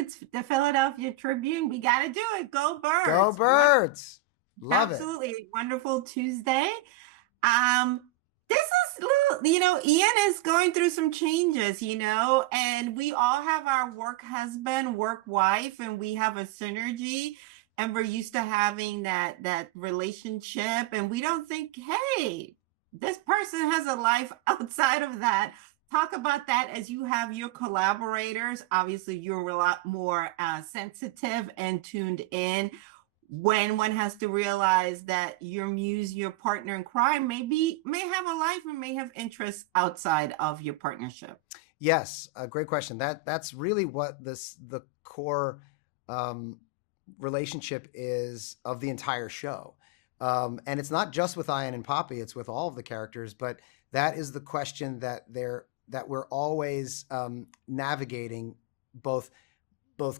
Birds, the Philadelphia Tribune. We got to do it. Go Go Birds. birds. Love it. Absolutely. Wonderful Tuesday. Um, this is little, Ian is going through some changes, and we all have our work husband, work wife, and we have a synergy, and we're used to having that relationship, and we don't think, hey, this person has a life outside of that. Talk about that as you have your collaborators. Obviously, you're a lot more sensitive and tuned in when one has to realize that your muse, your partner in crime, may have a life and may have interests outside of your partnership. Yes, a great question. That's really what the core relationship is of the entire show. And it's not just with Ian and Poppy, it's with all of the characters, but that is the question that we're always navigating both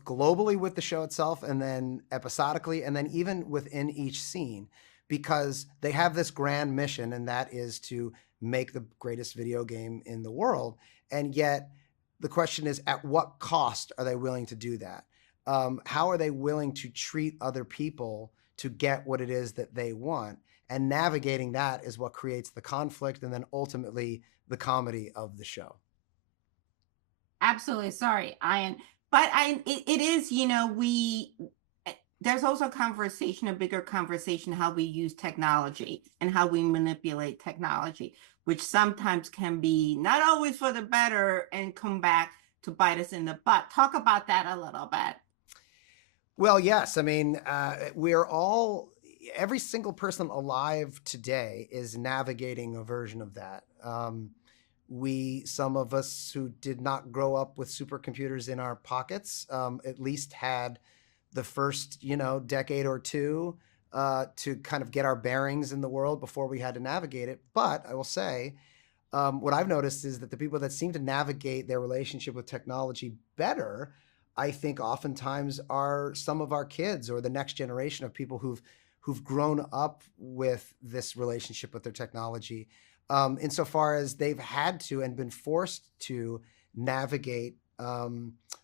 globally with the show itself and then episodically and then even within each scene, because they have this grand mission, and that is to make the greatest video game in the world. And yet the question is, at what cost are they willing to do that? How are they willing to treat other people to get what it is that they want? And navigating that is what creates the conflict and then ultimately the comedy of the show. Absolutely. Sorry, Ian. But it is, there's also a bigger conversation, how we use technology and how we manipulate technology, which sometimes can be not always for the better and come back to bite us in the butt. Talk about that a little bit. Well, yes. I mean, every single person alive today is navigating a version of that. Some of us who did not grow up with supercomputers in our pockets, at least had the first, decade or two to kind of get our bearings in the world before we had to navigate it. But I will say, what I've noticed is that the people that seem to navigate their relationship with technology better, I think oftentimes are some of our kids or the next generation of people who've grown up with this relationship with their technology. Insofar as they've had to and been forced to navigate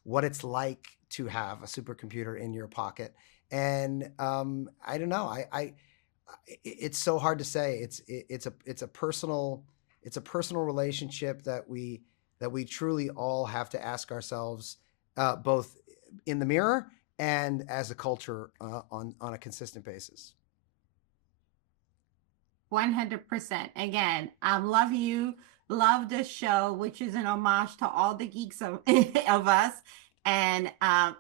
what it's like to have a supercomputer in your pocket. And I don't know. It's so hard to say. It's a personal relationship that we truly all have to ask ourselves, both in the mirror and as a culture on a consistent basis. 100%. Again, I love you. Love this show, which is an homage to all the geeks of, of us. And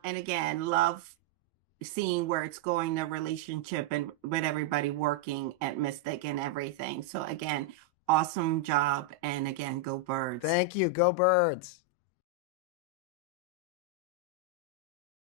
again, love seeing where it's going, the relationship and with everybody working at Mystic and everything. So again, awesome job. And again, go birds. Thank you. Go birds.